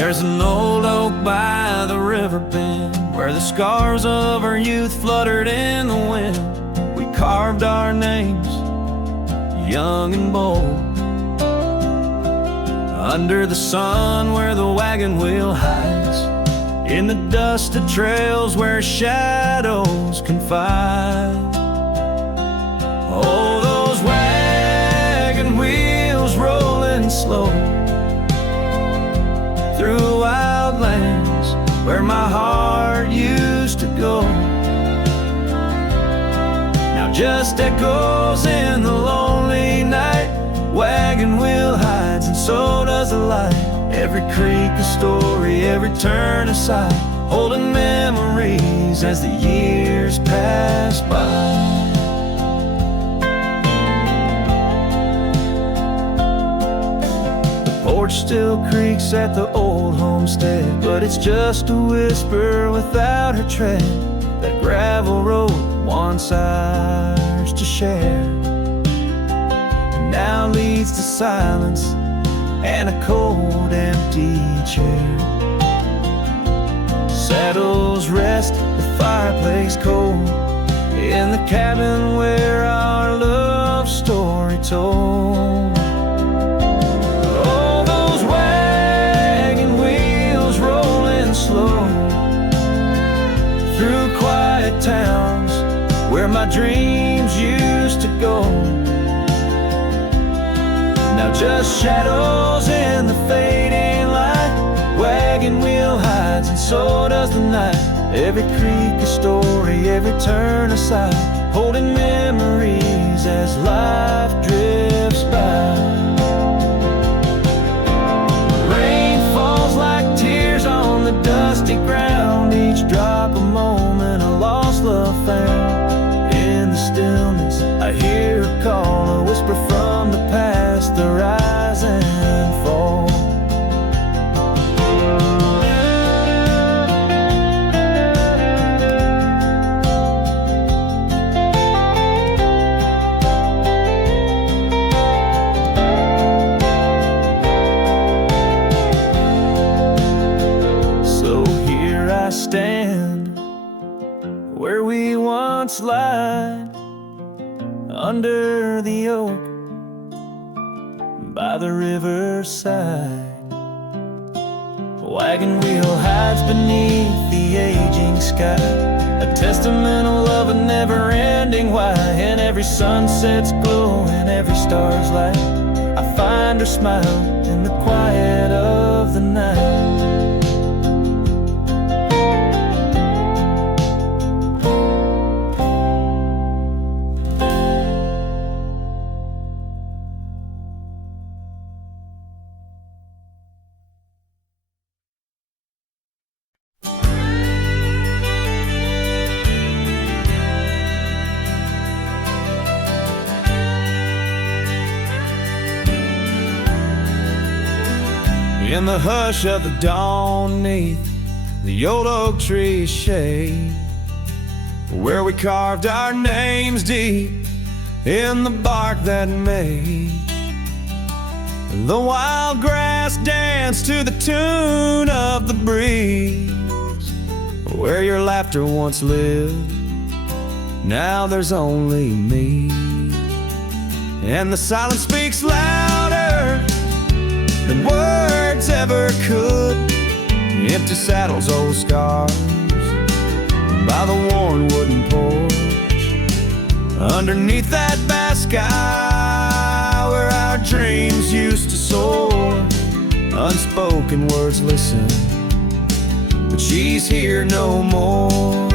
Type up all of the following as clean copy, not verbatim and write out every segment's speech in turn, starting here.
There's an old oak by the river bend where the scars of our youth fluttered in the wind. We carved our names, young and bold, under the sun where the wagon wheel hides, in the dusted trails where shadows confide. Oh, those wagon wheels rolling slow through wild lands where my heart used to go. Now just echoes in the lonely night. Wagon wheel hides and so does the light. Every creek a story, every turn a sight, holding memories as the years pass by. Porch still creaks at the old homestead, but it's just a whisper without her tread. That gravel road once ours to share, and now leads to silence and a cold, empty chair. Saddles rest, the fireplace cold, in the cabin where our love story told. Slow through quiet towns where my dreams used to go. Now just shadows in the fading light. Wagon wheel hides and so does the night. Every creek a story, every turn a sight, holding memories as life drifts by. Dusty ground, each drop a moment, a lost love found. In the stillness I hear a call, a whisper from the past, the rise and fall. Stand where we once lied, under the oak by the riverside. Wagon wheel hides beneath the aging sky, a testament of love, a never-ending why. And every sunset's glow and every star's light, I find her smile in the quiet of the night. In the hush of the dawn, neath the old oak tree's shade, where we carved our names deep in the bark that made the wild grass dance to the tune of the breeze. Where your laughter once lived, now there's only me, and the silence speaks louder than words ever could. Empty saddles, old scars by the worn wooden porch, underneath that vast sky where our dreams used to soar. Unspoken words listen, but she's here no more.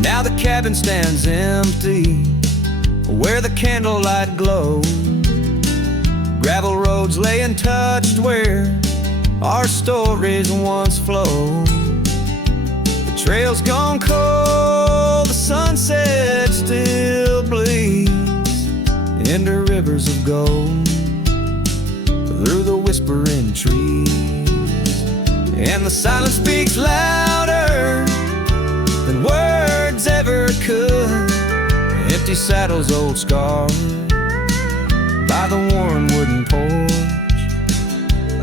Now the cabin stands empty where the candlelight glows. Gravel roads lay untouched where our stories once flowed. The trail's gone cold, the sunset still bleeds into rivers of gold through the whispering trees. And the silence speaks louder than words ever could. Empty saddles, old scars by the worn wooden porch,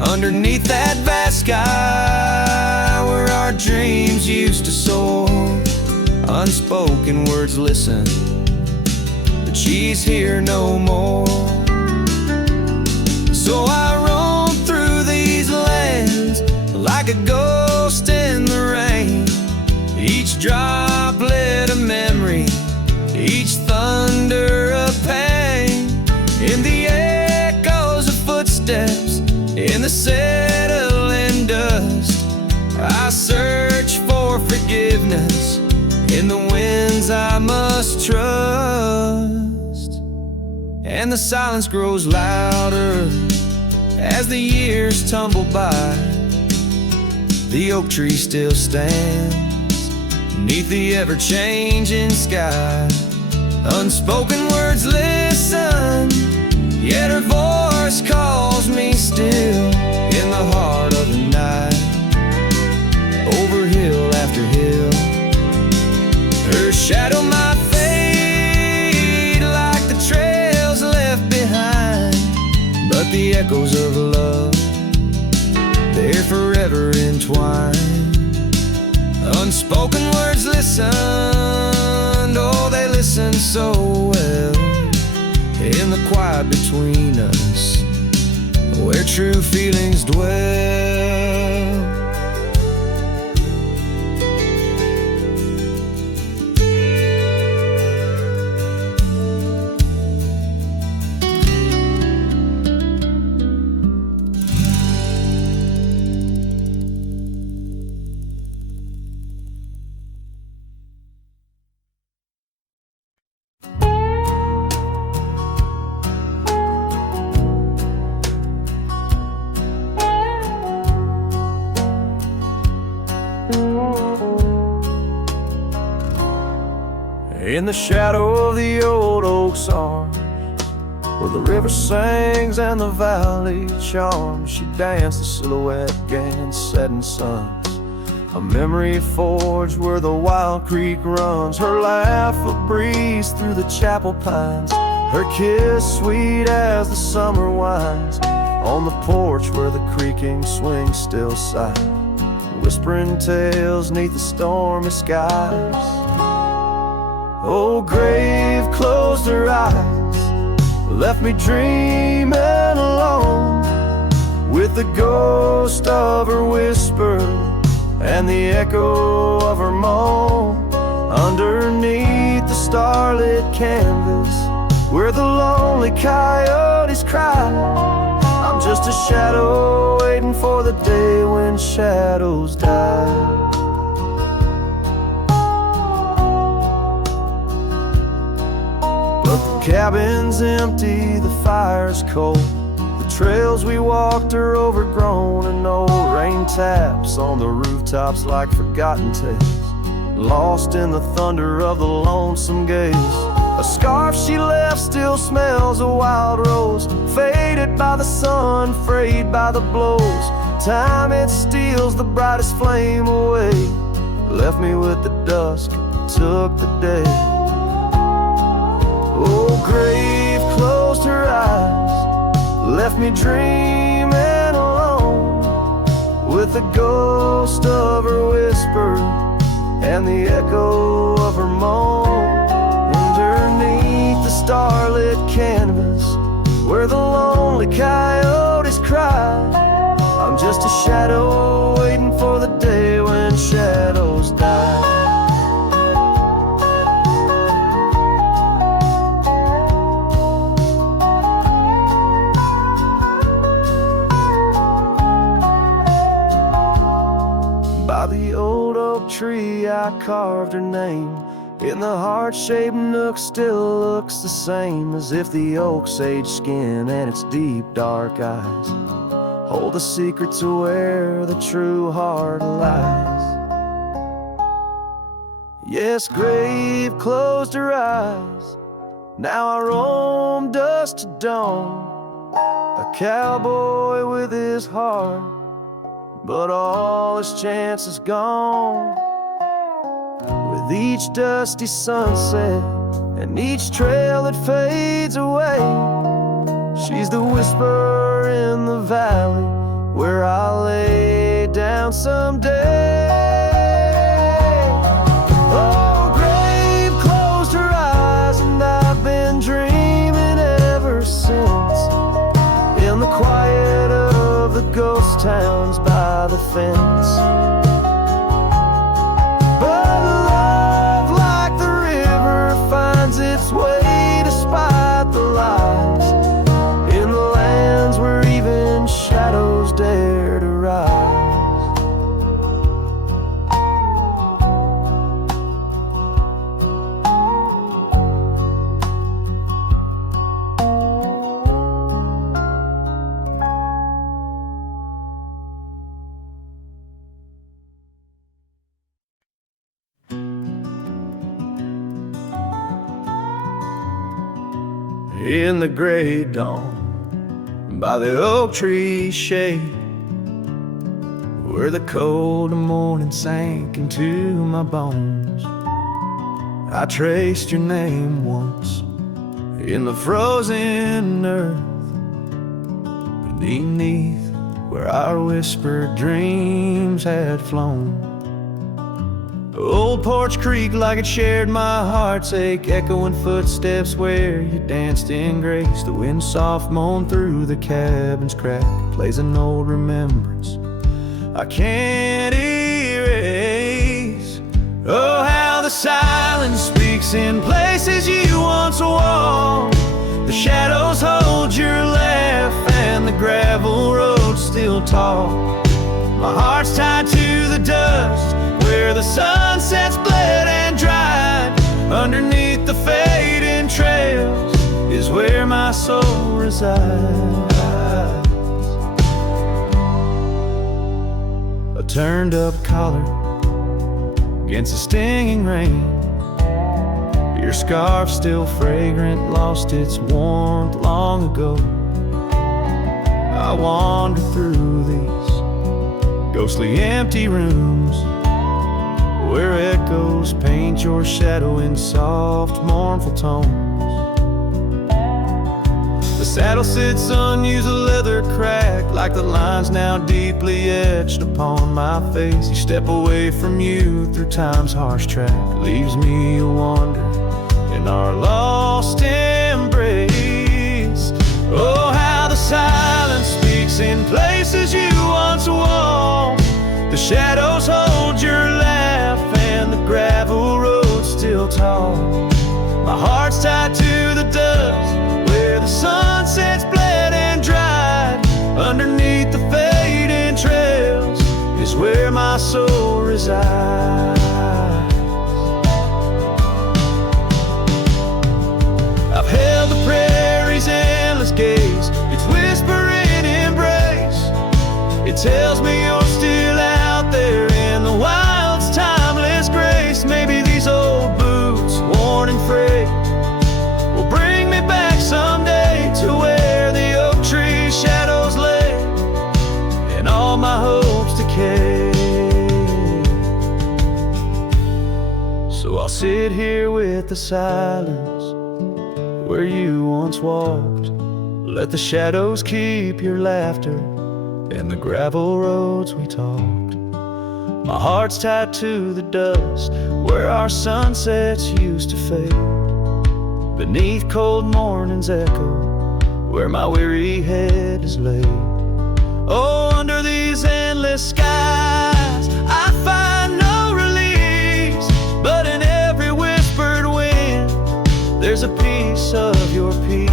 underneath that vast sky where our dreams used to soar. Unspoken words listen, but she's here no more. So I roam through these lands like a ghost in the rain, each droplet a memory, each thunder a pain. In the echoes of footsteps, in the settling dust, I search for forgiveness in the winds I must trust. And the silence grows louder as the years tumble by. The oak tree still stands beneath the ever-changing sky. Unspoken words listen, yet her voice calls me still in the heart of the night. Over hill after hill, her shadow might fade like the trails left behind, but the echoes of love, they're forever entwined. Unspoken words listened, oh, they listen so well, in the quiet between us, where true feelings dwell. In the shadow of the old oak's arms, where the river sings and the valley charms, she danced the silhouette against setting suns. A memory forged where the wild creek runs, her laugh a breeze through the chapel pines, her kiss sweet as the summer winds, on the porch where the creaking swing still sigh, whispering tales neath the stormy skies. Oh, grave closed her eyes, left me dreaming alone, with the ghost of her whisper and the echo of her moan. Underneath the starlit canvas, where the lonely coyotes cry, I'm just a shadow waiting for the day when shadows die. The cabin's empty, the fire's cold, the trails we walked are overgrown, and old rain taps on the rooftops like forgotten tales, lost in the thunder of the lonesome gaze. A scarf she left still smells a wild rose, faded by the sun, frayed by the blows. Time it steals the brightest flame away, left me with the dusk, took the day. Oh, grave closed her eyes, left me dreaming alone, with the ghost of her whisper and the echo of her moan. Underneath the starlit canvas, where the lonely coyotes cry, I'm just a shadow waiting for the day when shadows die. By the old oak tree I carved her name, in the heart-shaped nook still looks the same, as if the oak's aged skin and its deep dark eyes hold the secret to where the true heart lies. Yes, grave closed her eyes, now I roam dusk to dawn, a cowboy with his heart, but all his chance is gone. With each dusty sunset and each trail that fades away, she's the whisper in the valley, where I'll lay down someday. Oh, grave closed her eyes, and I've been dreaming ever since, in the quiet of the ghost towns by the fence. But love, like the river, finds its way despite the lies, in the lands where even shadows dare to rise. In the gray dawn, by the oak tree shade, where the cold morning sank into my bones, I traced your name once in the frozen earth, beneath where our whispered dreams had flown. Old Porch Creek, like it shared my heart's ache, echoing footsteps where you danced in grace. The wind soft moaned through the cabin's crack, plays an old remembrance I can't erase. Oh, how the silence speaks in places you once walked. The shadows hold your laugh, and the gravel roads still talk. My heart's tied to the dust, where the sunsets bled and dried. Underneath the fading trails is where my soul resides. A turned up collar against the stinging rain, your scarf still fragrant, lost its warmth long ago. I wander through these ghostly empty rooms, where echoes paint your shadow in soft, mournful tones. The saddle sits unused, the leather cracked, like the lines now deeply etched upon my face. You step away from you through time's harsh track, leaves me a wander in our lost embrace. Oh, how the silence speaks in places you once walked. The shadows hold your laugh, and the gravel roads still talk. My heart's tied to the dust, where the sunsets bled and dried. Underneath the fading trails is where my soul resides. I've held the prairie's endless gaze, its whispering embrace. It tells me you're still out there in the wild's timeless grace. Maybe these old boots, worn and frayed, will bring me back someday to where the oak tree shadows lay and all my hopes decay. So I'll sit here with the silence where you once walked. Let the shadows keep your laughter and the gravel roads we talked. My heart's tied to the dust, where our sunsets used to fade. Beneath cold morning's echo, where my weary head is laid. Oh, under these endless skies I find no release, but in every whispered wind there's a piece of your peace.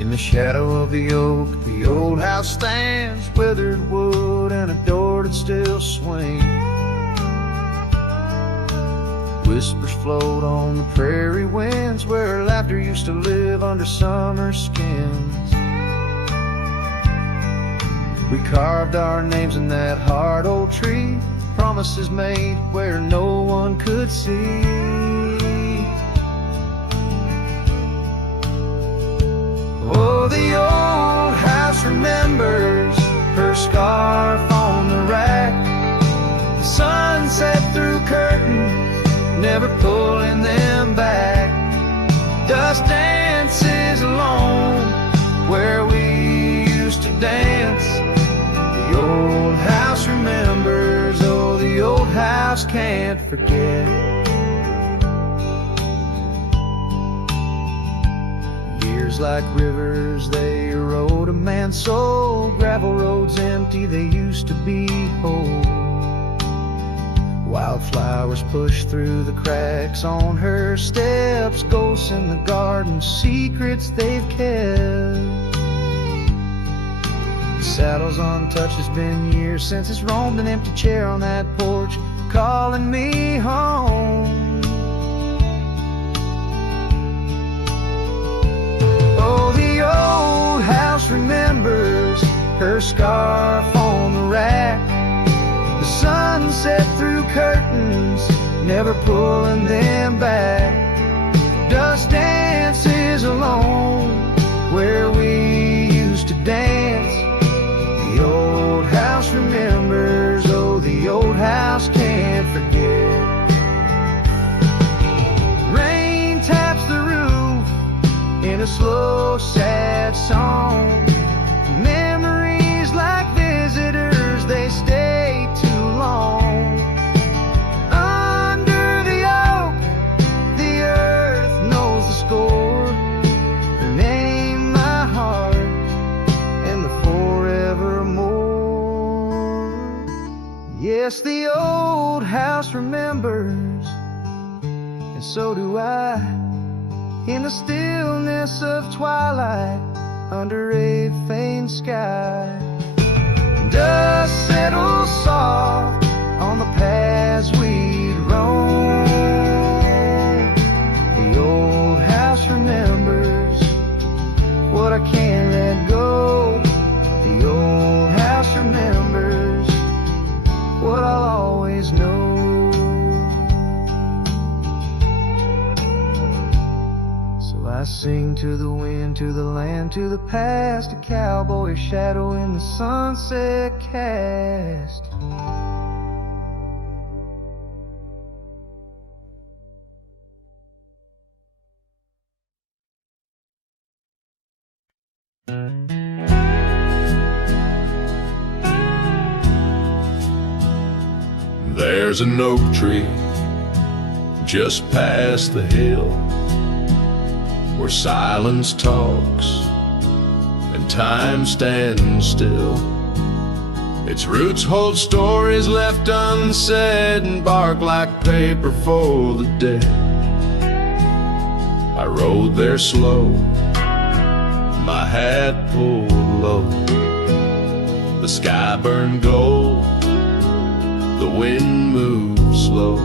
In the shadow of the oak, the old house stands, weathered wood and a door that still swings. Whispers float on the prairie winds, where laughter used to live under summer skins. We carved our names in that hard old tree, promises made where no one could see. Oh, the old never pulling them back. Dust dances alone where we used to dance. The old house remembers, oh, the old house can't forget. Years like rivers, they erode a man's soul. Gravel roads empty, they used to be whole. Wildflowers push through the cracks on her steps. Ghosts in the garden, secrets they've kept. The saddle's untouched, it's been years since it's roamed an empty chair on that porch, calling me home. Oh, the old house remembers her scarf on the rack. The sunset through curtains, never pulling them back. Dust dances alone where we used to dance. The old house remembers, oh, the old house can't forget. Rain taps the roof in a slow, sad song. Memories like visitors, they stay too long. Under the oak, the earth knows the score. Her name, my heart, and the forevermore. Yes, the old house remembers, and so do I. In the stillness of twilight, under a faint sky, dust settles soft on the paths we'd roam. The old house remembers what I can't let go. The old house remembers what I'll always know. I sing to the wind, to the land, to the past, a cowboy shadow in the sunset cast. There's an oak tree just past the hill, where silence talks and time stands still. Its roots hold stories left unsaid and bark like paper for the dead. I rode there slow, my hat pulled low. The sky burned gold, the wind moved slow.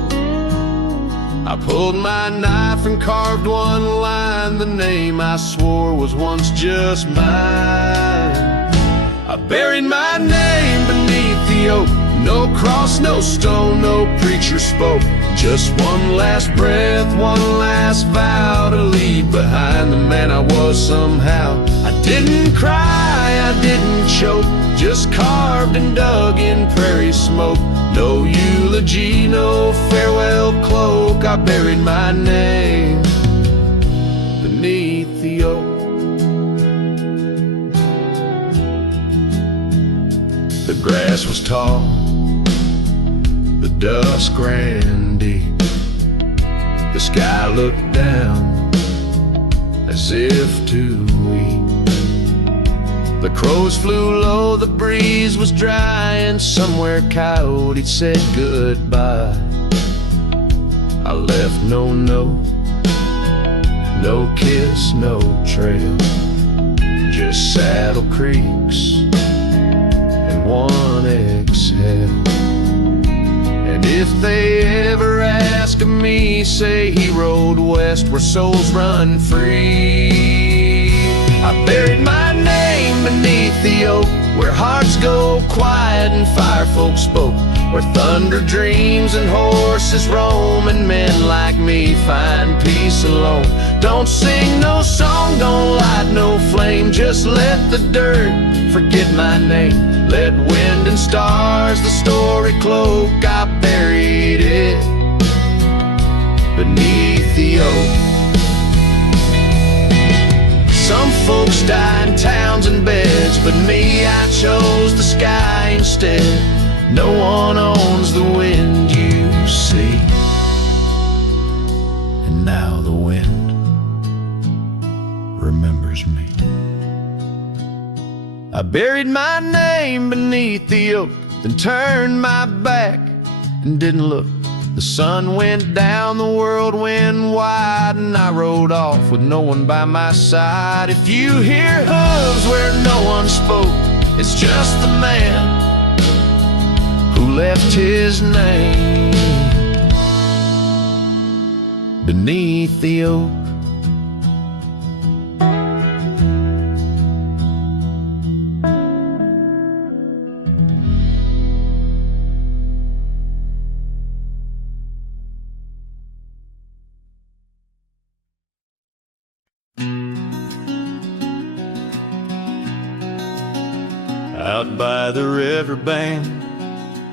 I pulled my knife and carved one line, the name I swore was once just mine. I buried my name beneath the oak, no cross, no stone, no preacher spoke. Just one last breath, one last vow to leave behind the man I was somehow. I didn't cry, I didn't choke, just carved and dug in prairie smoke. No eulogy, no farewell cloak, I buried my name beneath the oak. The grass was tall, the dusk ran deep. The sky looked down as if to weep. The crows flew low, the breeze was dry, and somewhere coyote said goodbye. I left no note, no kiss, no trail, just saddle creaks and one exhale. And if they ever ask of me, say he rode west where souls run free. I buried my name beneath the oak, where hearts go quiet and fire folk spoke, where thunder dreams and horses roam, and men like me find peace alone. Don't sing no song, don't light no flame, just let the dirt forget my name. Let wind and stars the story cloak, I buried it beneath the oak. Some folks die in towns and beds, but me, I chose the sky instead. No one owns the wind you see, and now the wind remembers me. I buried my name beneath the oak, then turned my back and didn't look. The sun went down, the world went wide, and I rode off with no one by my side. If you hear hooves where no one spoke, it's just the man who left his name beneath the oak. Out by the river bank,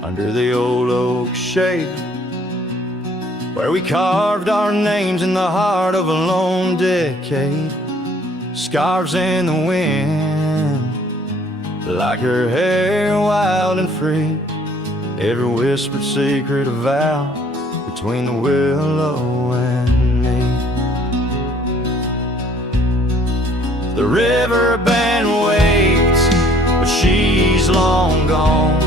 under the old oak shade, where we carved our names in the heart of a lone decade. Scarves in the wind, like her hair wild and free. Every whispered secret a vow between the willow and me. The river band waits, but she's long gone,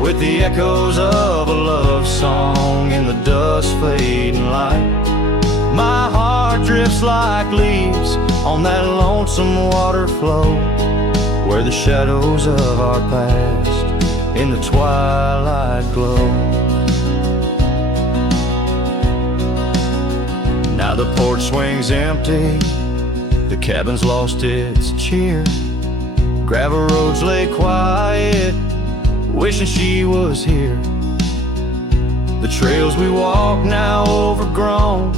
with the echoes of a love song in the dusk fading light. My heart drifts like leaves on that lonesome water flow, where the shadows of our past in the twilight glow. Now the porch swings empty, the cabin's lost its cheer. Gravel roads lay quiet, wishing she was here. The trails we walk now overgrown,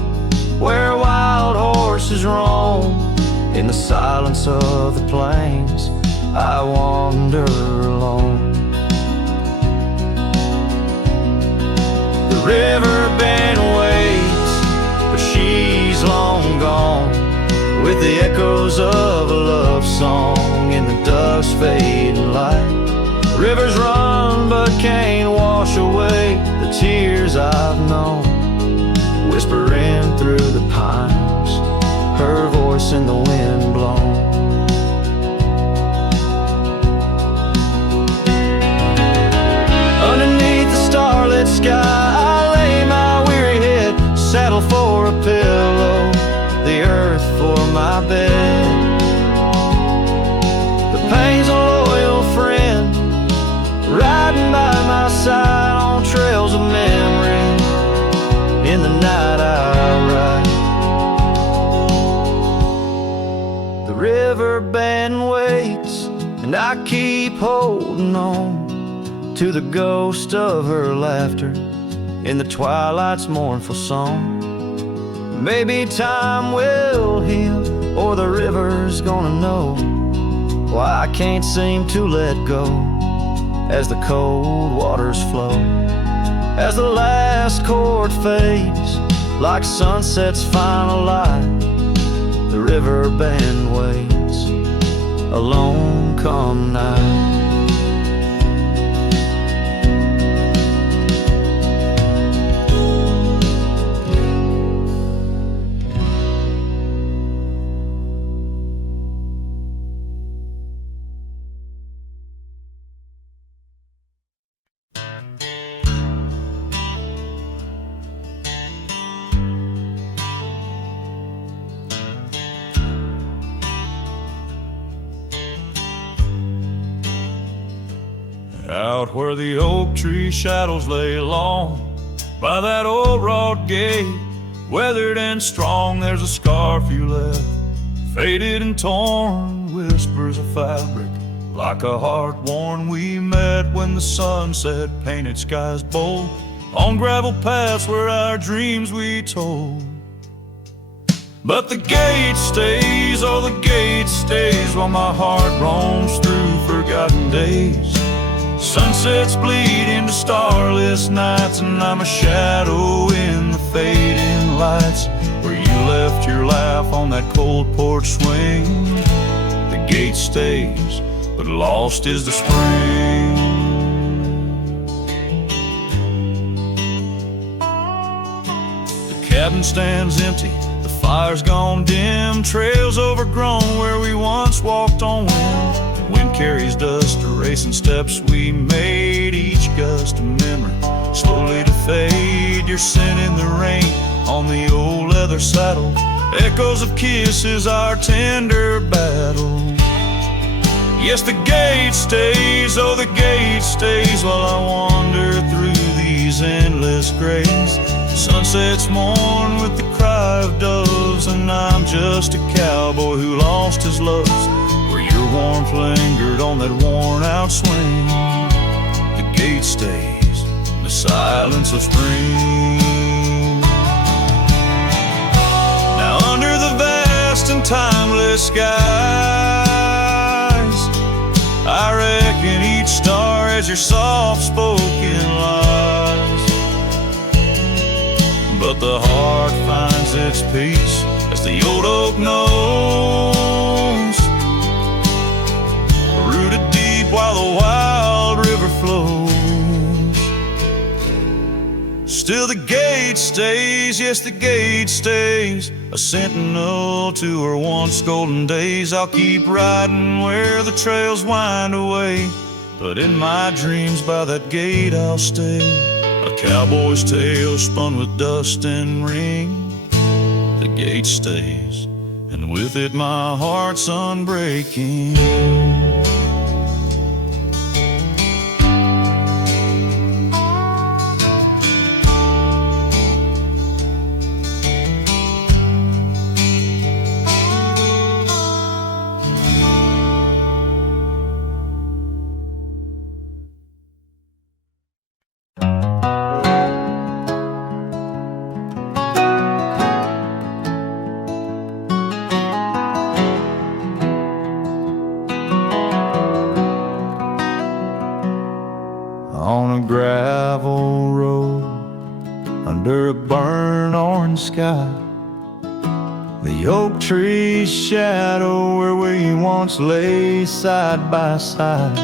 where wild horses roam. In the silence of the plains, I wander alone. The river bend waits, but she's long gone, with the echoes of a love song in the dusk fading light. Rivers run but can't wash away the tears I've known, whispering through the pines, her voice in the wind blown. Underneath the starlit sky, I lay my weary head, saddle for a pillow, the earth for my bed. The pain's a loyal friend, riding by my side on trails of memory. In the night I ride. The river bend waits, and I keep holding on to the ghost of her laughter in the twilight's mournful song. Maybe time will heal, or the river's gonna know why I can't seem to let go as the cold waters flow. As the last chord fades, like sunset's final light, the river band waits, alone come night. Out where the oak tree shadows lay long, by that old wrought gate, weathered and strong, there's a scarf you left, faded and torn, whispers of fabric, like a heart worn. We met when the sunset painted skies bold, on gravel paths where our dreams we told. But the gate stays, oh the gate stays, while my heart roams through forgotten days. Sunsets bleed into starless nights, and I'm a shadow in the fading lights, where you left your laugh on that cold porch swing. The gate stays, but lost is the spring. The cabin stands empty, the fire's gone dim, trails overgrown where we once walked on wind. Wind carries dust, erasing steps we made, each gust a memory, slowly to fade. Your scent in the rain on the old leather saddle, echoes of kisses, our tender battle. Yes, the gate stays, oh the gate stays, while I wander through these endless grays. Sunsets mourn with the cry of doves, and I'm just a cowboy who lost his loves, where your warmth lingered on that worn out swing. The gate stays in the silence of spring. Now under the vast and timeless skies, I reckon each star has your soft-spoken lies. But the heart finds its peace, as the old oak knows, rooted deep while the wild river flows. Still the gate stays, yes the gate stays, a sentinel to her once golden days. I'll keep riding where the trails wind away, but in my dreams by that gate I'll stay. A cowboy's tale spun with dust and ring. The gate stays, and with it my heart's unbreaking. On a gravel road under a burnt orange sky, the oak tree's shadow where we once lay side by side.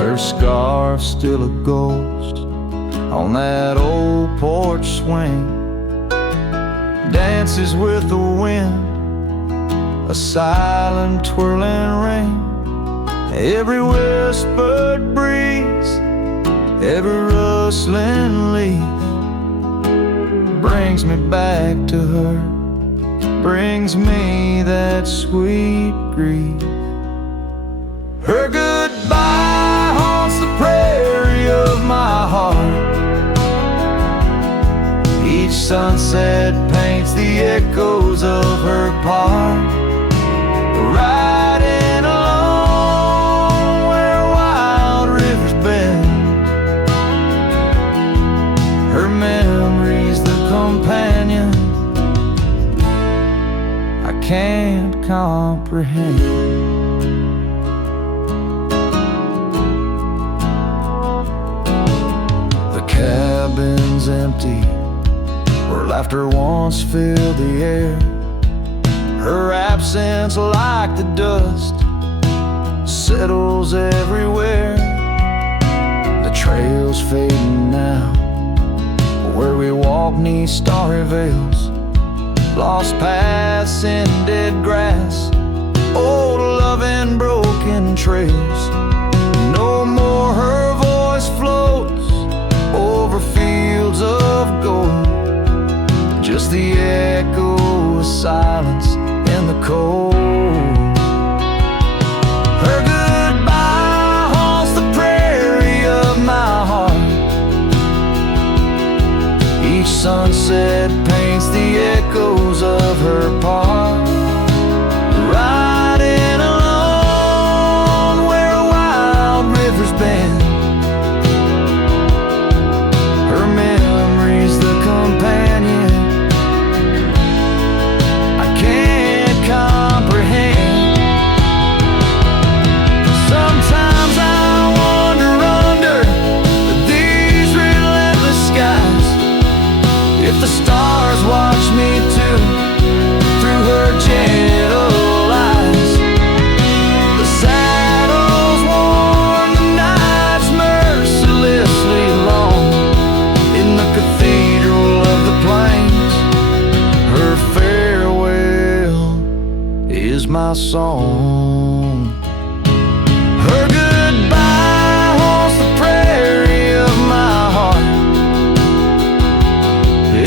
Her scarf still a ghost on that old porch swing, dances with the wind, a silent twirling ring. Every whispered breeze, every rustling leaf brings me back to her, brings me that sweet grief. Her goodbye haunts the prairie of my heart. Each sunset paints the echoes of her part, riding along where wild rivers bend. Her memory's the companion I can't comprehend. The cabin's empty where laughter once filled the air. Her absence, like the dust, settles everywhere. The trail's fading now, where we walk 'neath starry veils, lost paths in dead grass, old love and broken trails. No more her voice floats over fields of gold, just the echo of silence in the cold. Her goodbye haunts the prairie of my heart. Each sunset paints the echoes of her part, riding along where wild rivers bend. Her memory's the companion I can't comprehend. Sometimes I wander under these relentless skies, if the stars my song. Her goodbye haunts the prairie of my heart.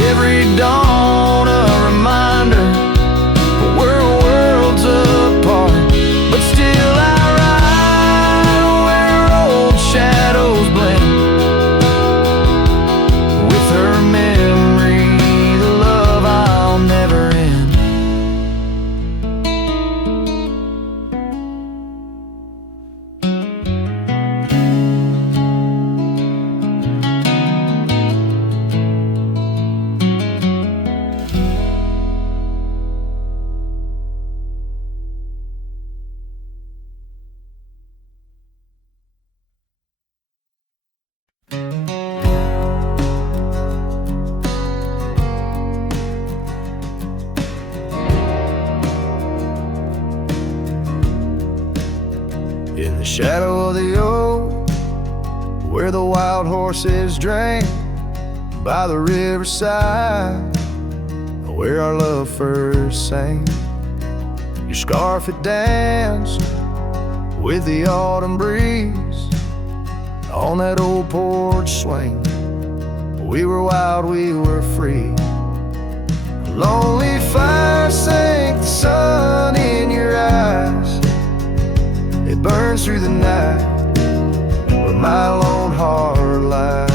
Every dawn a reminder we're worlds apart, but still I ride where old shadows blend. With her memory, the love I'll never end. In the shadow of the oak, where the wild horses drank, by the riverside, where our love first sang. Your scarf had danced with the autumn breeze on that old porch swing. We were wild, we were free. A lonely fire sank the sun in your eyes. It burns through the night where my lone heart lies.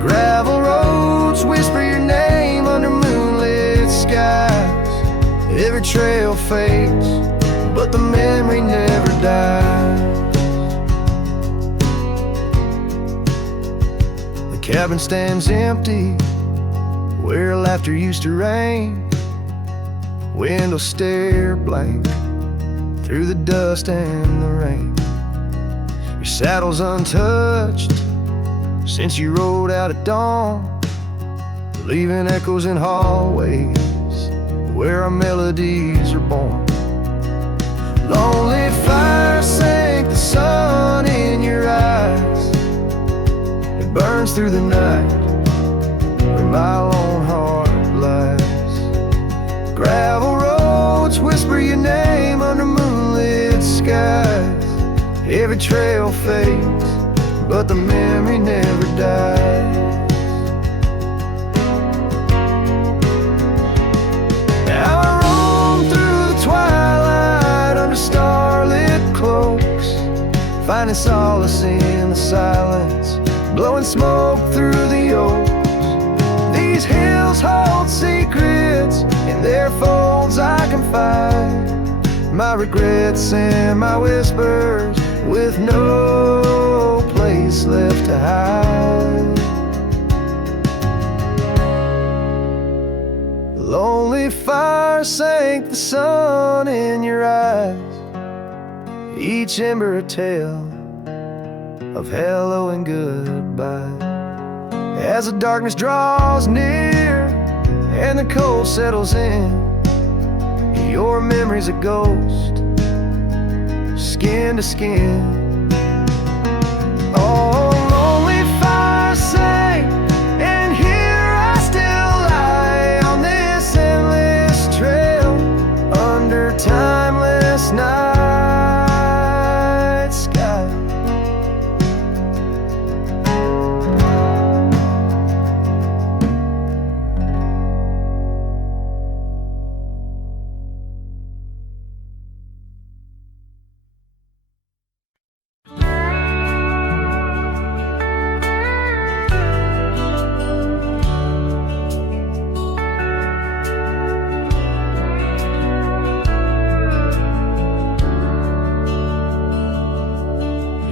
Gravel roads whisper your name under moonlit skies. Every trail fades, but the memory never dies. The cabin stands empty where laughter used to rain. Windows stare blank through the dust and the rain. Your saddle's untouched since you rode out at dawn, leaving echoes in hallways where our melodies are born. Lonely fire sank the sun in your eyes. It burns through the night where my lone heart lies. Gravel roads whisper your name under moonlit skies. Every trail fades, but the memory never dies. Now I roam through the twilight under starlit cloaks, finding solace in the silence, blowing smoke through the oaks. These hills hold secrets, in their folds I confide my regrets and my whispers, with no place left to hide. Lonely fire sank the sun in your eyes, each ember a tale of hello and goodbye. As the darkness draws near and the cold settles in, your memory's a ghost, skin to skin. Oh, lonely fire sank, and here I still lie on this endless trail under timeless night sky.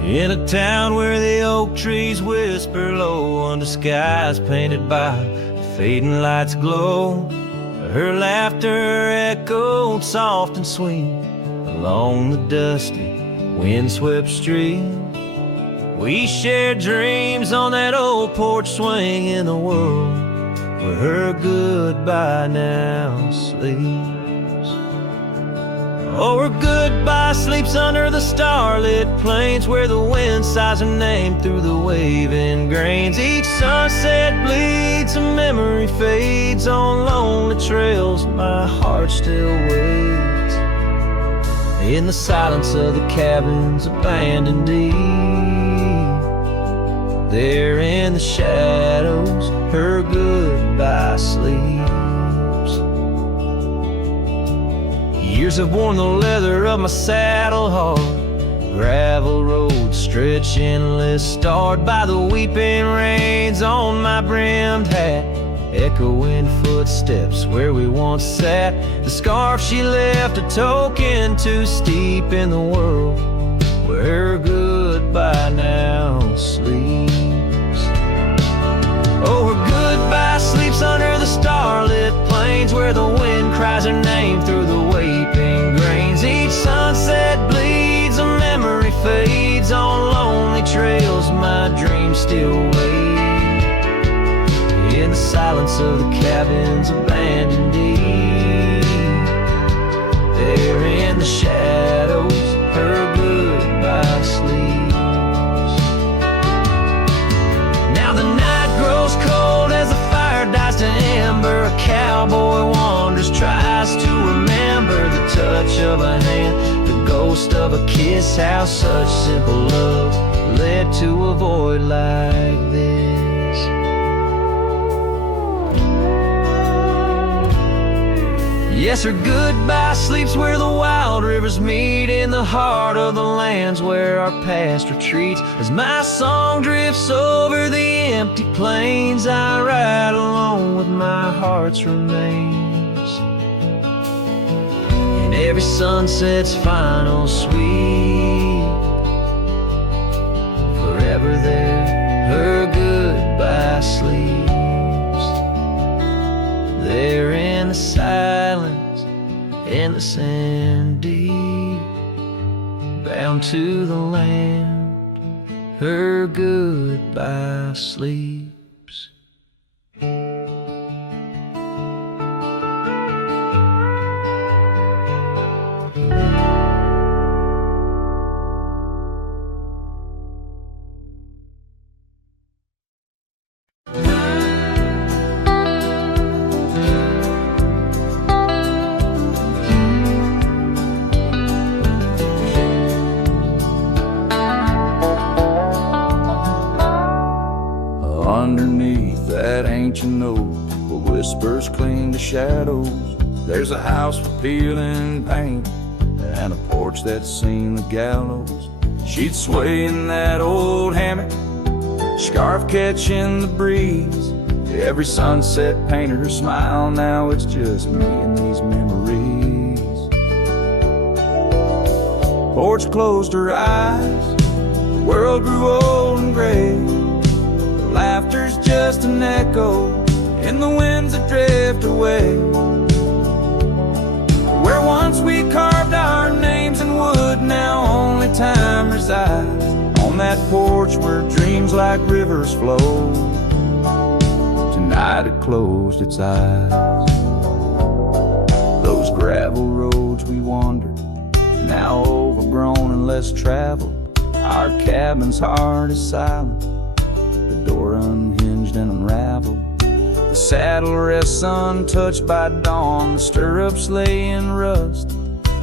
In a town where the oak trees whisper low under skies painted by fading lights glow, her laughter echoed soft and sweet along the dusty windswept street. We shared dreams on that old porch swing in a world where her goodbye now sleeps. Oh, her goodbye sleeps under the starlit plains where the wind sighs her name through the waving grains. Each sunset bleeds, a memory fades on lonely trails. My heart still waits in the silence of the cabins abandoned deep. There in the shadows, her goodbye sleeps. Years have worn the leather of my saddle hard. Gravel roads stretch endless, starred by the weeping rains on my brimmed hat. Echoing footsteps where we once sat. The scarf she left a token too steep in the world, where her goodbye now sleeps. Oh, her goodbye sleeps under the starlit plains, where the wind cries her name through the weeping grains. Each sunset bleeds, a memory fades on lonely trails. My dreams still wait in the silence of the cabins abandoned deep. There in the shadows, her goodbye sleeps. Now the night grows cold as the fire dies to ember. A cowboy wanders, tries to remember the touch of a hand, the ghost of a kiss. How such simple love led to a void like this. Yes, her goodbye sleeps where the wild rivers meet, in the heart of the lands where our past retreats. As my song drifts over the empty plains, I ride alone with my heart's remains. And every sunset's final sweep, forever there, her goodbye sleeps. There in the silence, in the sand deep, bound to the land, her goodbye sleeps. Underneath that ancient oak, where whispers cling to shadows, there's a house with peeling paint and a porch that's seen the gallows. She'd sway in that old hammock, scarf catching the breeze. Every sunset painted her smile. Now it's just me and these memories. Porch closed her eyes, the world grew old and gray. Laughter's just an echo in the winds that drift away. Where once we carved our names in wood, now only time resides. On that porch where dreams like rivers flow, tonight it closed its eyes. Those gravel roads we wandered, now overgrown and less traveled. Our cabin's heart is silent, the door unhinged and unraveled. The saddle rests untouched by dawn, the stirrups lay in rust.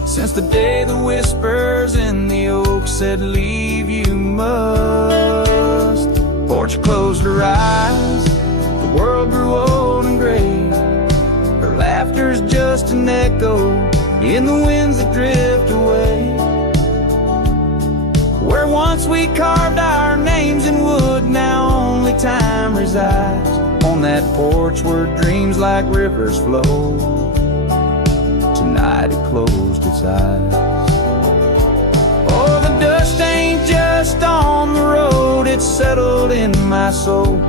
Since the day the whispers in the oak said, leave you must. Porch closed her eyes, the world grew old and gray. Her laughter's just an echo in the winds that drift away. Where once we carved our names in wood, now only time resides. On that porch where dreams like rivers flow, tonight it closed its eyes. Oh, the dust ain't just on the road, it's settled in my soul.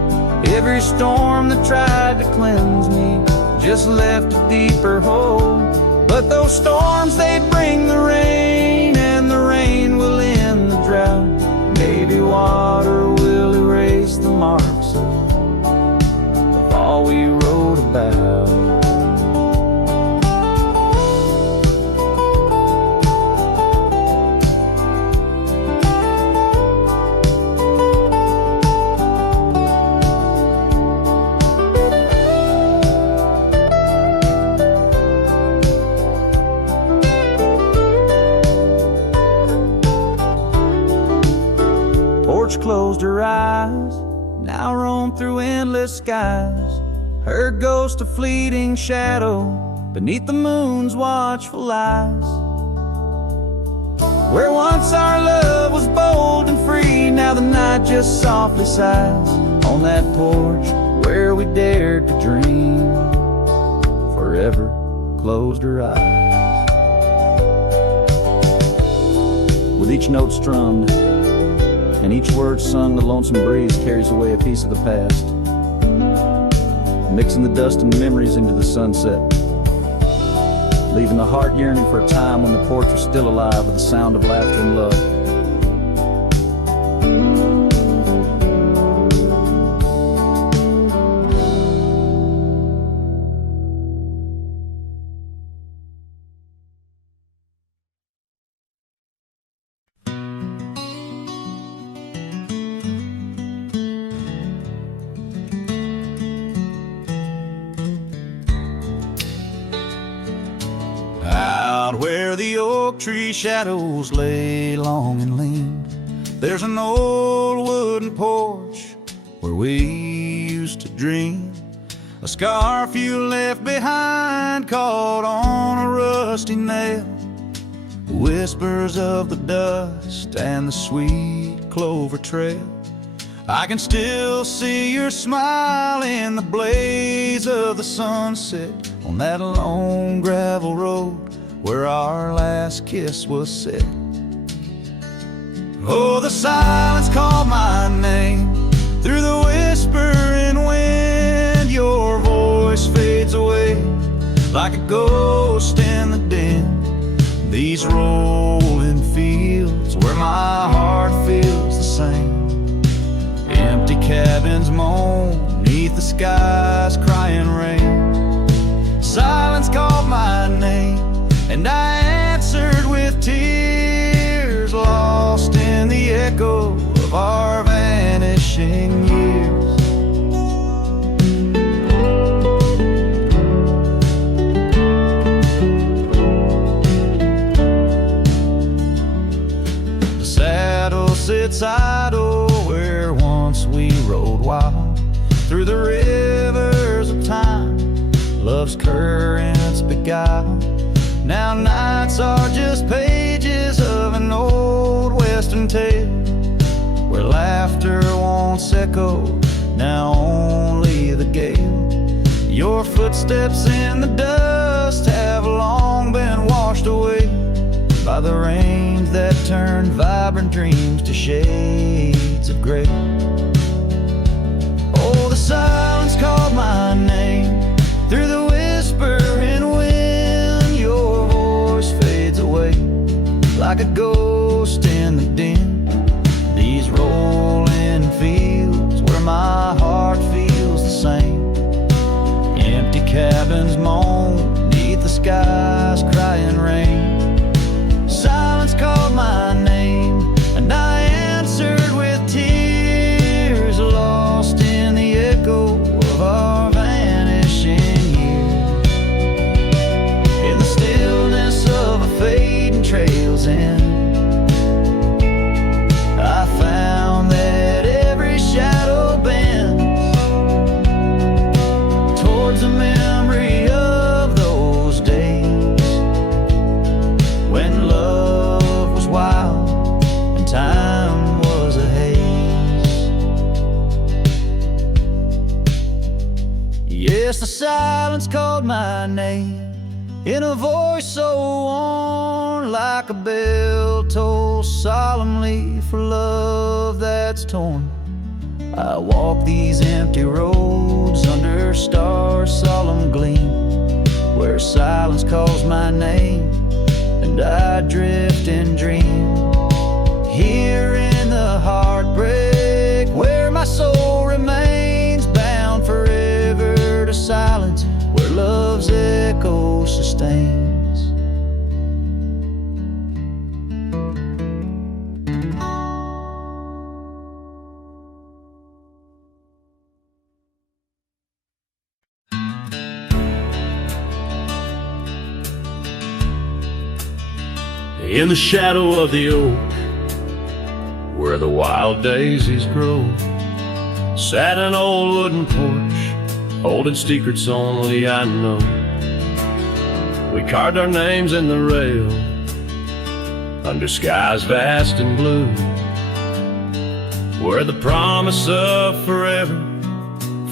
Every storm that tried to cleanse me just left a deeper hole. But those storms, they bring the rain, and the rain will end the drought. Maybe water will erase the marks of all we wrote about. closed her eyes, now roam through endless skies. Her ghost a fleeting shadow beneath the moon's watchful eyes. Where once our love was bold and free, now the night just softly sighs. On that porch where we dared to dream, forever closed her eyes. With each note strummed and each word sung, the lonesome breeze carries away a piece of the past, mixing the dust and memories into the sunset, leaving the heart yearning for a time when the porch was still alive with the sound of laughter and love. Out where the oak tree shadows lay long and lean, there's an old wooden porch where we used to dream. A scarf you left behind caught on a rusty nail, whispers of the dust and the sweet clover trail. I can still see your smile in the blaze of the sunset on that lone gravel road where our last kiss was said. Oh, the silence called my name through the whispering wind. Your voice fades away like a ghost in the din. These rolling fields where my heart feels the same. Empty cabins moan neath the sky's crying rain. Silence called my name and I answered with tears, lost in the echo of our vanishing years. The saddle sits idle where once we rode wild, through the rivers of time love's currents beguile. Now nights are just pages of an old western tale, where laughter once echoed, now only the gale. Your footsteps in the dust have long been washed away by the rains that turned vibrant dreams to shades of gray. Oh, the silence called my name through the whispering wind. Your voice fades away like a ghost in the din. These rolling fields where my heart feels the same. Empty cabins moan neath the sky's crying rain. Silence called my name and I answered with tears, lost in the echo of our vanishing years. In the stillness of a fading trail's end, I found that every shadow bends towards a memory of those days when love was wild and time was a haze. Yes, the silence called my name in a voice so worn like a bell toll solemnly for love that's torn. I walk these empty roads under stars' solemn gleam, where silence calls my name and I drift and dream. Here in the heartbreak where my soul remains bound forever to silence, where love's echo sustains. In the shadow of the oak, where the wild daisies grow. Sat an old wooden porch, holding secrets only I know. We carved our names in the rail, under skies vast and blue, where the promise of forever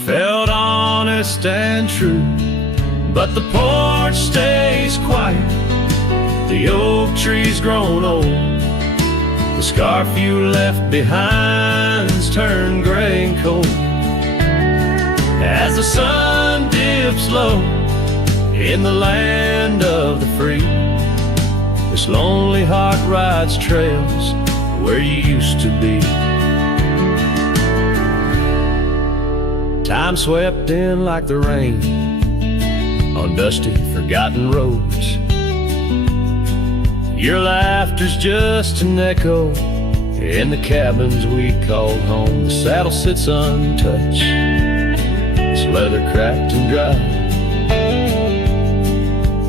felt honest and true. But the porch stays quiet, the oak tree's grown old. The scarf you left behind's turned gray and cold. As the sun dips low in the land of the free, this lonely heart rides trails where you used to be. Time swept in like the rain on dusty, forgotten roads. Your laughter's just an echo in the cabins we called home. The saddle sits untouched, its leather cracked and dry.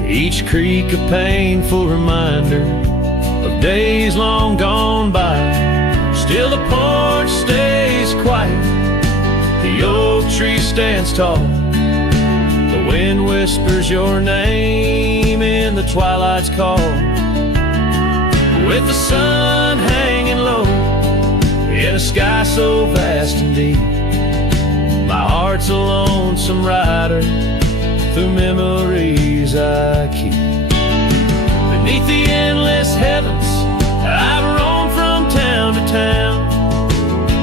Each creak a painful reminder of days long gone by. Still the porch stays quiet, the oak tree stands tall. The wind whispers your name in the twilight's call. With the sun hanging low in a sky so vast and deep, my heart's a lonesome rider through memories I keep. Beneath the endless heavens I've roamed from town to town,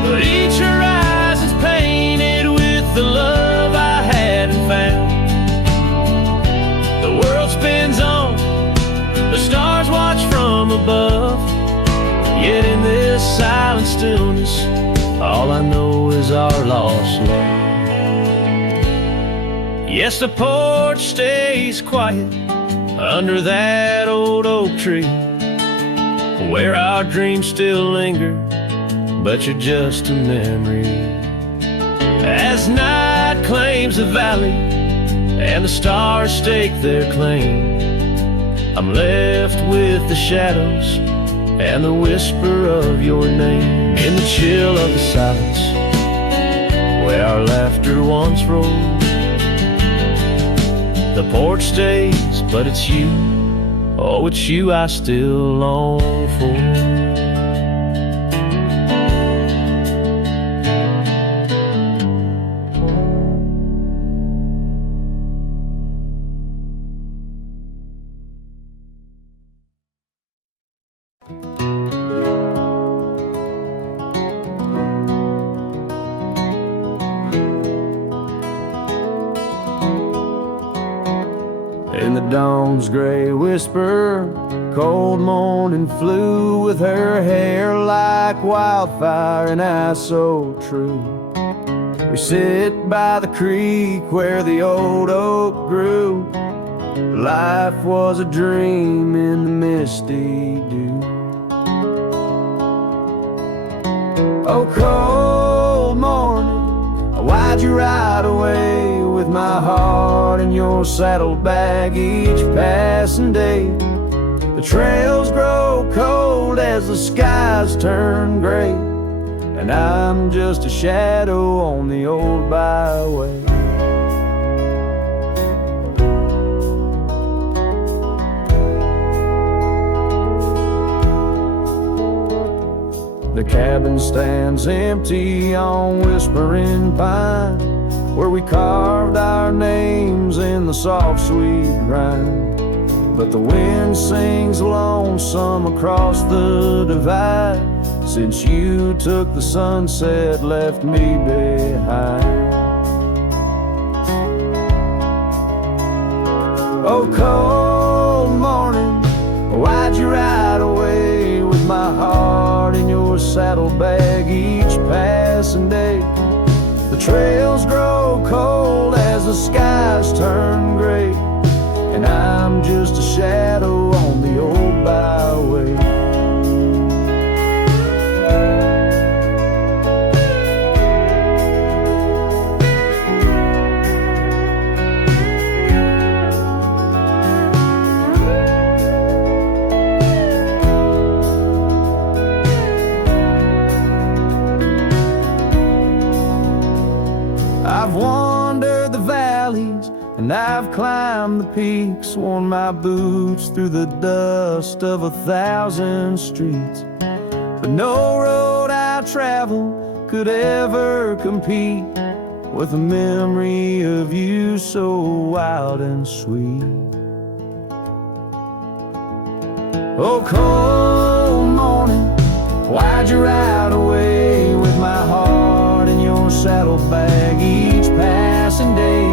but each horizon's painted with the love I hadn't found. The world spins on, the stars watch from above, yet in this silent stillness all I know is our lost love. Yes, the porch stays quiet under that old oak tree, where our dreams still linger, but you're just a memory. As night claims the valley and the stars stake their claim, I'm left with the shadows and the whisper of your name. In the chill of the silence, where our laughter once rolled, the porch stays, but it's you, oh, it's you I still long for. In the dawn's gray whisper, cold morning flew, with her hair like wildfire and eyes so true. We sit by the creek where the old oak grew. Life was a dream in the misty dew. Oh, cold morning, why'd you ride away with my heart in your saddlebag each passing day? The trails grow cold as the skies turn gray, and I'm just a shadow on the old byway. The cabin stands empty on Whispering Pine, where we carved our names in the soft sweet rhyme. But the wind sings lonesome across the divide, since you took the sunset, left me behind. Oh, cold morning, why'd you ride away with my heart in your saddlebag each passing day? The trails grow cold as the skies turn gray, and I'm just a shadow on the old byway. peaks, worn my boots through the dust of 1,000 streets. But no road I travel could ever compete with the memory of you so wild and sweet. Oh, cold morning, why'd you ride away with my heart in your saddlebag each passing day?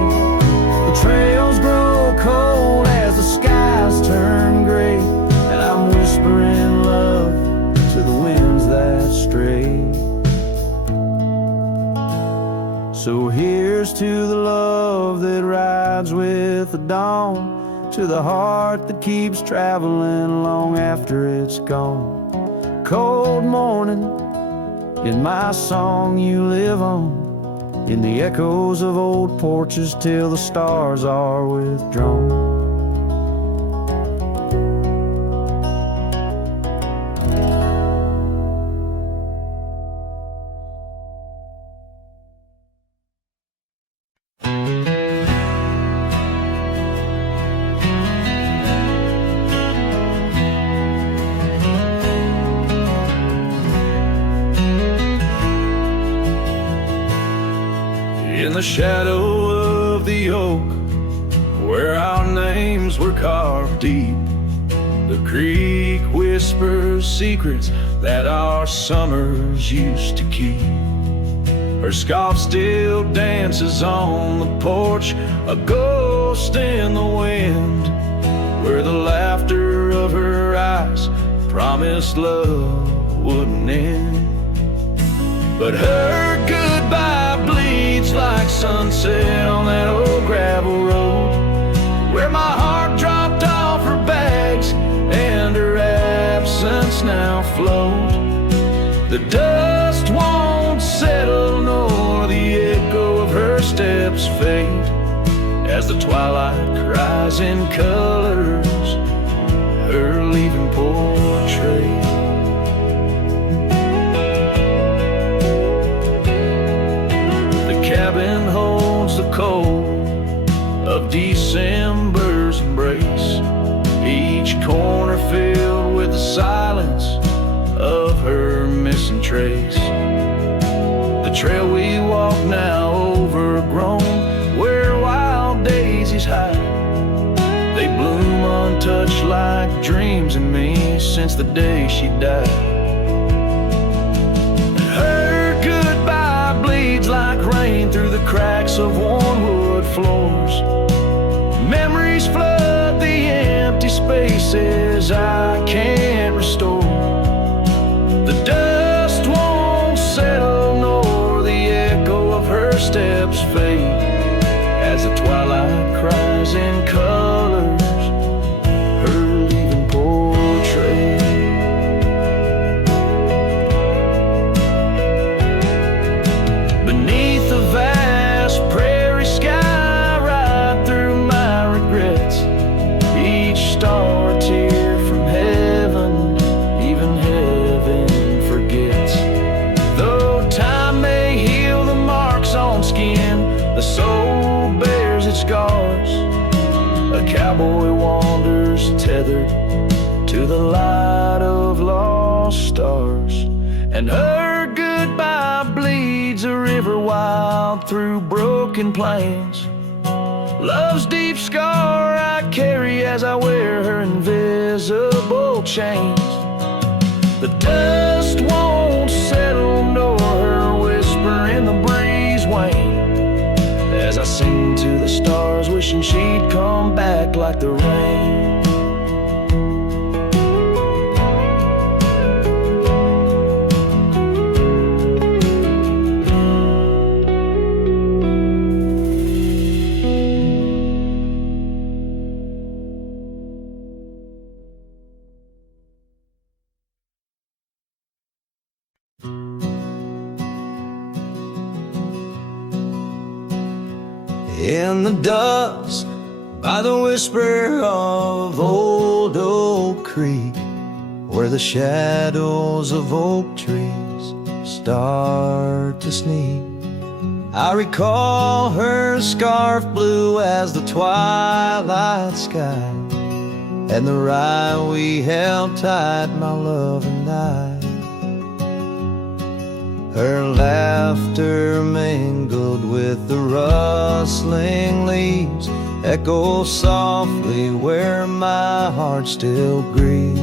The trails grow cold as the skies turn gray, and I'm whispering love to the winds that stray. So here's to the love that rides with the dawn, to the heart that keeps traveling long after it's gone. Cold morning, in my song you live on, in the echoes of old porches till the stars are withdrawn. In the shadow of the oak, where our names were carved deep, the creek whispers secrets that our summers used to keep. Her scarf still dances on the porch, a ghost in the wind, where the laughter of her eyes promised love wouldn't end. But her goodbye bleeds like sunset on that old gravel road, where my heart dropped off her bags and her absence now flows. The dust won't settle nor the echo of her steps fade, as the twilight cries in colors her leaving portrait. Cabin holds the cold of December's embrace, each corner filled with the silence of her missing trace. The trail we walk now overgrown, where wild daisies hide, they bloom untouched like dreams in me since the day she died. Like rain through the cracks of worn wood floors, memories flood the empty spaces I can't restore. The dust won't settle nor the echo of her steps fade, as the twilight cries in colors her leaving portrait. The soul bears its scars. A cowboy wanders tethered to the light of lost stars, and her goodbye bleeds a river wild through broken plains. Love's deep scar I carry as I wear her invisible chains. The dust won't settle nor her whisper in the breeze wane, as I sing to the stars, wishing she'd come back like the rain. In the dust, by the whisper of old Oak Creek, where the shadows of oak trees start to sneak, I recall her scarf blue as the twilight sky, and the rye we held tight, my love and I. Her laughter mingled with the rustling leaves, echo softly where my heart still grieves.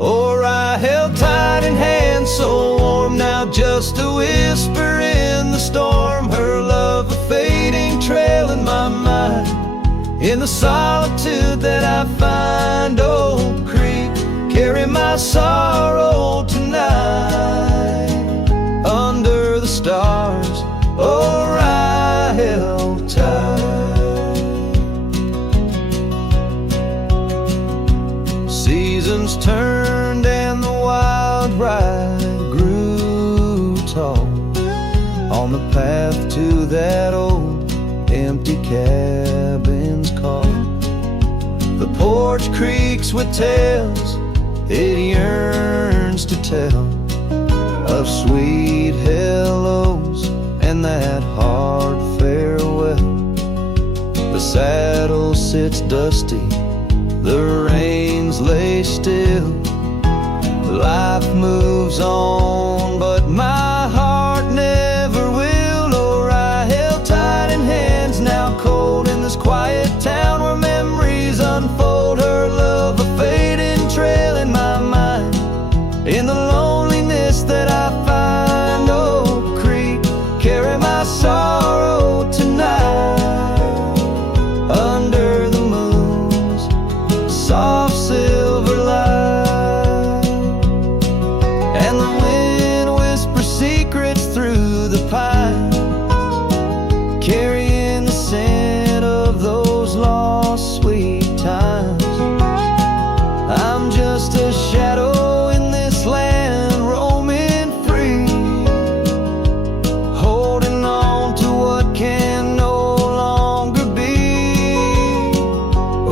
Or I held tight in hands so warm, now just a whisper in the storm. Her love a fading trail in my mind, in the solitude that I find. Old Creek, carry my sorrow tonight. Under the stars, or I held tight. Seasons turned and the wild ride grew tall on the path to that old empty cabin's call. The porch creaks with tales it yearns to tell, of sweet hellos and that hard farewell. The saddle sits dusty, the reins lay still. Life moves on, but my heart never will. Or I held tight in hands, now cold in this quiet town where memories unfold. Her love a fading trail in my mind, in the loneliness that I find. Old Creek, carry my sorrow tonight. Under the moon's soft silver light, and the wind whispers secrets through the pines, carrying the scent of those lost sweet times. I'm just a shadow in this land, roaming free, holding on to what can no longer be.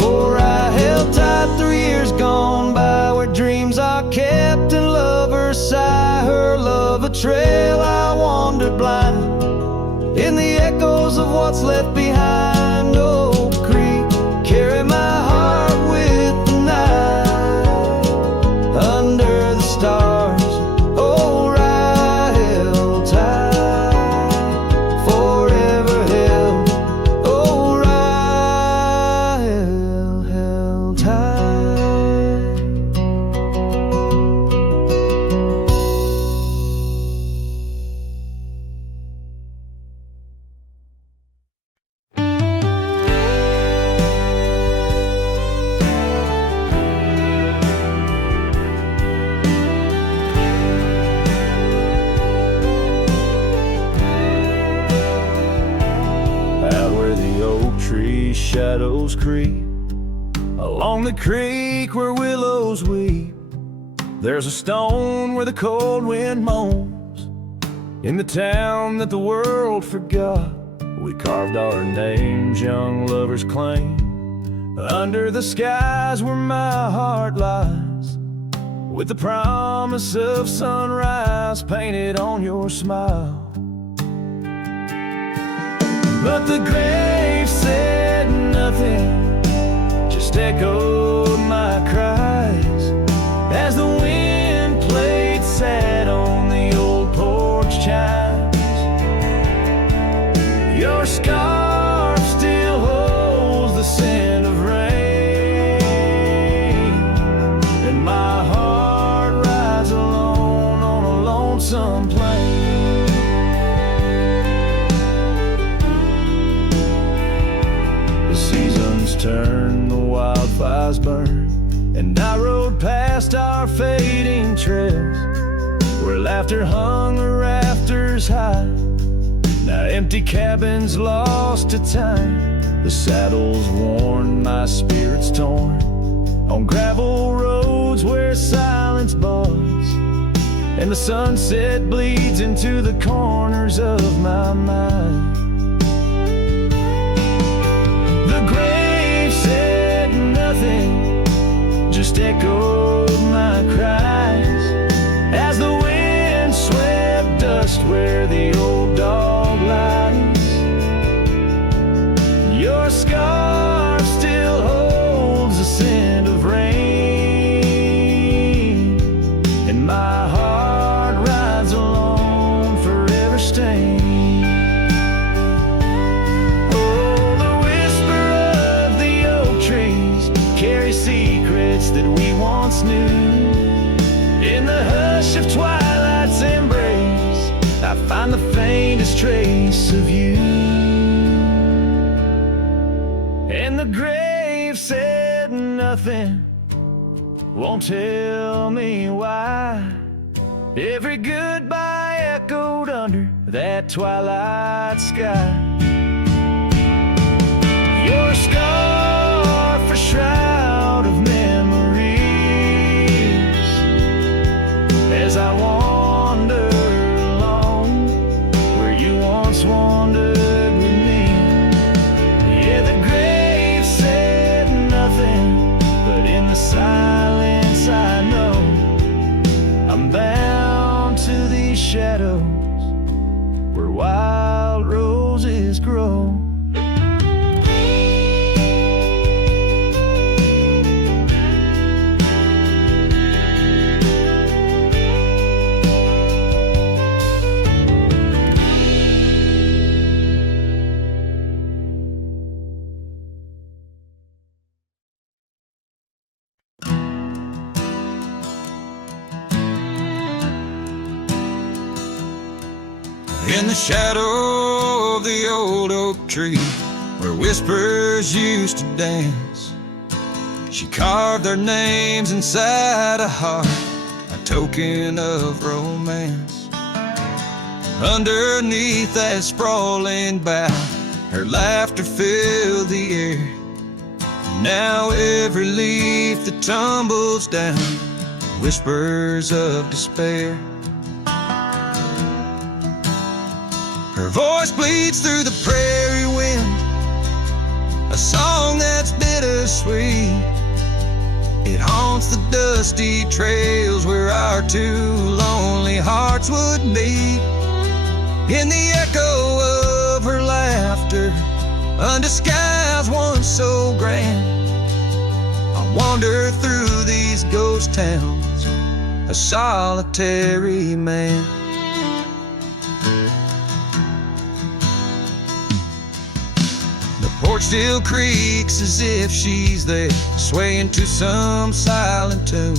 Or I held tight 3 years gone by, where dreams are kept and lovers sigh. Her love a trail I wandered blind, in the echoes of what's left behind. Old Creek, carry my heart with the night. Under the stars, oh, I held tight, forever held. Oh, I held tight. Out where the oak tree shadows creep, along the creek where willows weep, there's a stone where the cold wind moans. In the town that the world forgot, we carved our names, young lovers claim. Under the skies where my heart lies, with the promise of sunrise painted on your smile. But the grave said nothing, just echoed my cries, as the wind played sad on the old porch chimes. Your scarf still holds the scent of rain, and my heart rides alone on a lonesome plain. Seasons turn, the wildfires burn, and I rode past our fading trails, where laughter hung the rafters high. Now empty cabins lost to time, the saddle's worn, my spirit's torn, on gravel roads where silence buds, and the sunset bleeds into the corners of my mind. The grave said nothing, just echoed my cries, as the wind swept dust where the old dog very secrets that we once knew. In the hush of twilight's embrace, I find the faintest trace of you. And the grave said nothing, won't tell me why. Every goodbye echoed under that twilight sky. Your scarf, a shroud of memories, as I wander along where you once wandered with me. Yeah, the grave said nothing, but in the silence I know I'm bound to these shadows where wild roses grow. In the shadow of the old oak tree where whispers used to dance, she carved their names inside a heart, a token of romance. Underneath that sprawling bough, her laughter filled the air. Now every leaf that tumbles down whispers of despair. Her voice bleeds through the prairie wind, a song that's bittersweet. It haunts the dusty trails where our two lonely hearts would meet. In the echo of her laughter, under skies once so grand, I wander through these ghost towns, a solitary man. Porch still creaks as if she's there, swaying to some silent tune.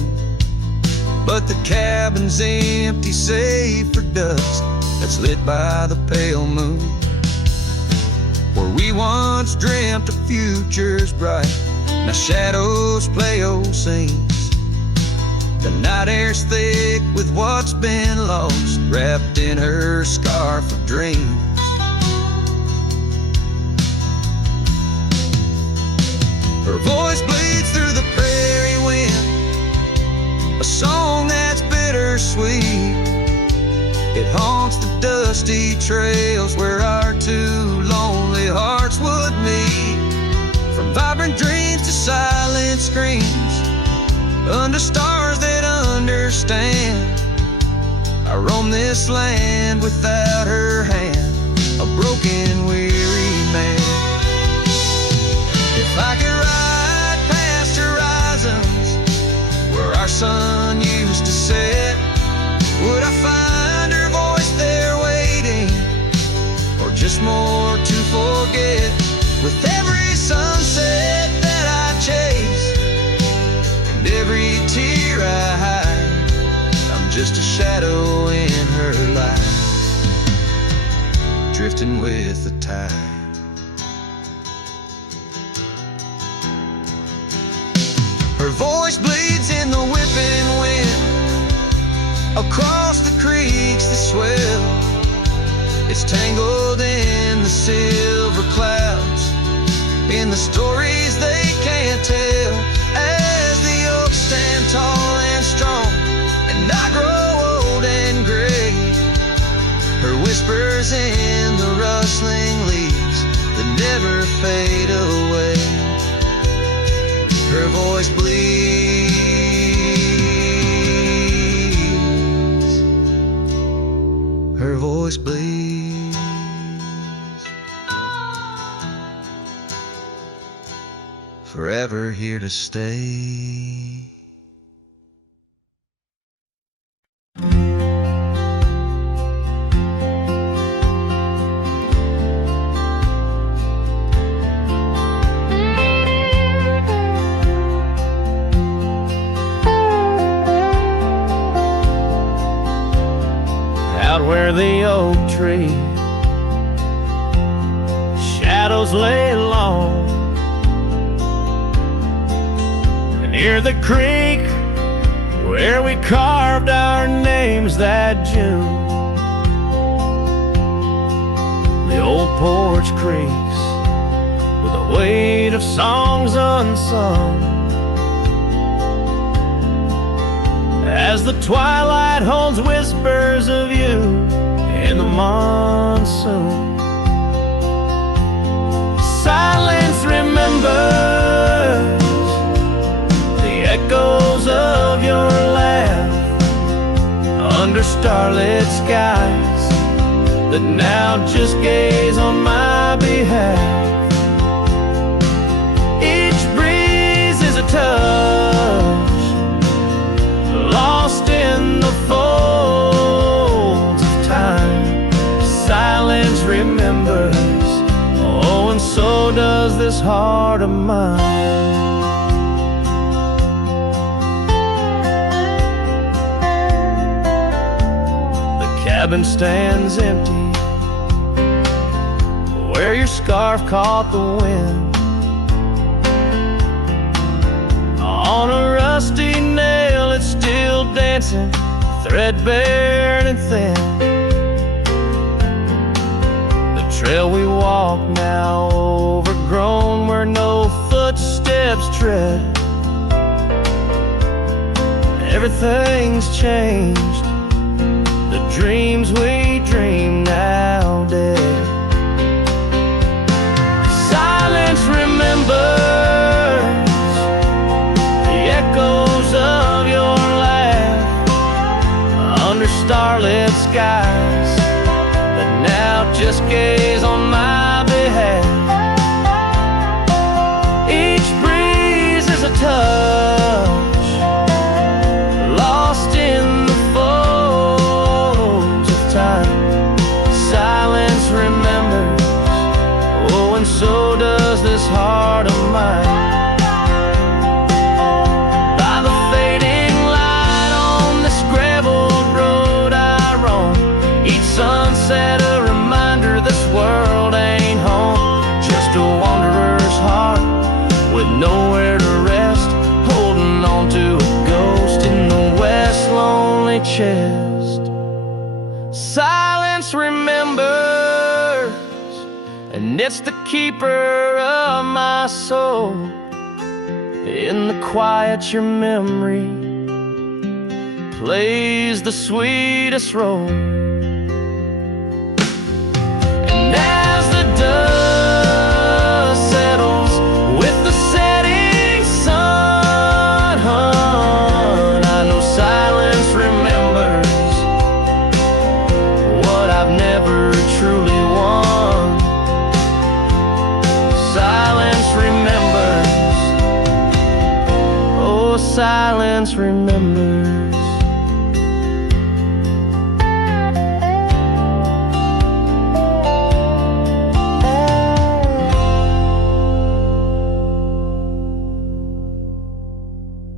But the cabin's empty save for dust that's lit by the pale moon. Where we once dreamt of futures bright, now shadows play old scenes. The night air's thick with what's been lost, wrapped in her scarf of dreams. Her voice bleeds through the prairie wind, a song that's bittersweet. It haunts the dusty trails where our two lonely hearts would meet. From vibrant dreams to silent screams, under stars that understand, I roam this land without her hand, a broken, weary man. If I could ride past horizons where our sun used to set, would I find her voice there waiting, or just more to forget? With every sunset that I chase and every tear I hide, I'm just a shadow in her life, drifting with the tide. Her voice bleeds in the whipping wind, across the creeks that swell. It's tangled in the silver clouds, in the stories they can't tell. As the oaks stand tall and strong, and I grow old and gray, her whispers in the rustling leaves that never fade away. Her voice bleeds, her voice bleeds, forever here to stay. where the oak tree shadows lay long, and near the creek where we carved our names that June. The old porch creaks with the weight of songs unsung, as the twilight holds whispers of you in the monsoon. Silence remembers the echoes of your laugh under starlit skies that now just gaze on my behalf. Each breeze is a touch lost in the folds of time. Silence remembers, oh, and so does this heart of mine. Cabin stands empty where your scarf caught the wind. On a rusty nail it's still dancing, threadbare and thin. The trail we walk now overgrown where no footsteps tread. Everything's changed, the dreams we dream now dead. Silence remembers the echoes of your laugh under starlit skies that now just gaze on my behalf. Each breeze is a touch lost in the silence remembers, oh, and so does this heart of mine. By the fading light on this graveled road I roam, each sunset a reminder this world ain't home. Just a wanderer's heart with nowhere to rest, holding on to a ghost in the west lonely chest. Silence remembers, and it's the keeper of my soul. In the quiet your memory plays the sweetest role. And as the dust settles with the setting sun, I know silence remembers I've never truly won. Silence remembers, oh, silence remembers.